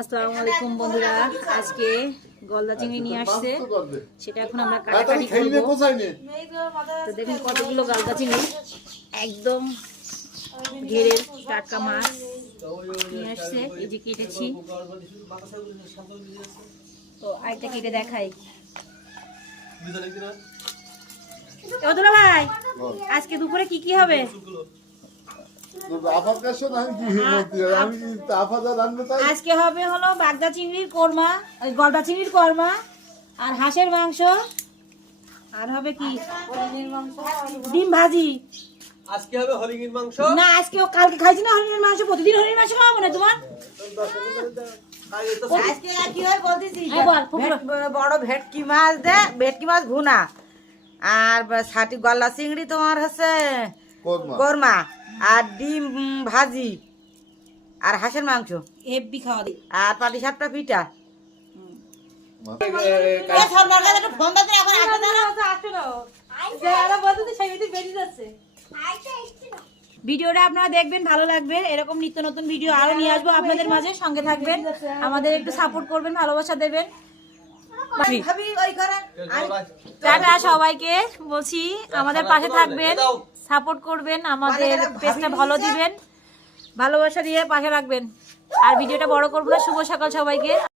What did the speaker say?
আসসালামু আলাইকুম বন্ধুরা, আজকে গলদা চিংড়ি নিয়ে আসছে, সেটা এখন আমরা কাটাকাটি করব। তো দেখুন কতগুলো গলদা চিংড়ি, একদম ঘেরের টাটকা মাছ নিয়ে আসছে। এই যে কেটেছি, তো আরেকটা কেটে দেখাই। ওদুলা ভাই, আজকে দুপুরে কি কি হবে? আজকে হবে হলো বাগদা চিংড়ির কোরমা, গলদা চিংড়ির কোরমা, আর হাঁসের মাংস, আর হবে কি ডিম ভাজি। আজকে হবে হরিণের মাংস না, আজকে কালকে খাইছি না হরিণের মাংস, প্রতিদিন হরিণের মাংস খাওয়াবো না তোমার। আজকে কি হয় বলতেছি, হ্যাঁ বল, ফুফলো। বড় ভেটকি মাছ দে, ভেটকি মাছ ভুনা, আর ছাটি গলা চিংড়ি তোমার হচ্ছে কোরমা, আর ডিম ভাজি, আর হাঁসের মাংস, হেব্বি খাওয়া দিই। আর পাটি সাপটা পিঠা। ভিডিওটা আপনারা দেখবেন, ভালো লাগবে। এরকম নিত্য নতুন ভিডিও আরো নিয়ে আসবো আপনাদের মাঝে, সঙ্গে থাকবেন, আমাদের একটু সাপোর্ট করবেন, ভালোবাসা দেবেন। টাটা সবাইকে বলছি, আমাদের পাশে থাকবেন, সাপোর্ট করবেন, আমাদের পেজটা ভালো দিবেন, ভালোবাসা দিয়ে পাশে রাখবেন। আর ভিডিওটা বড় করবো না। শুভ সকাল সবাইকে।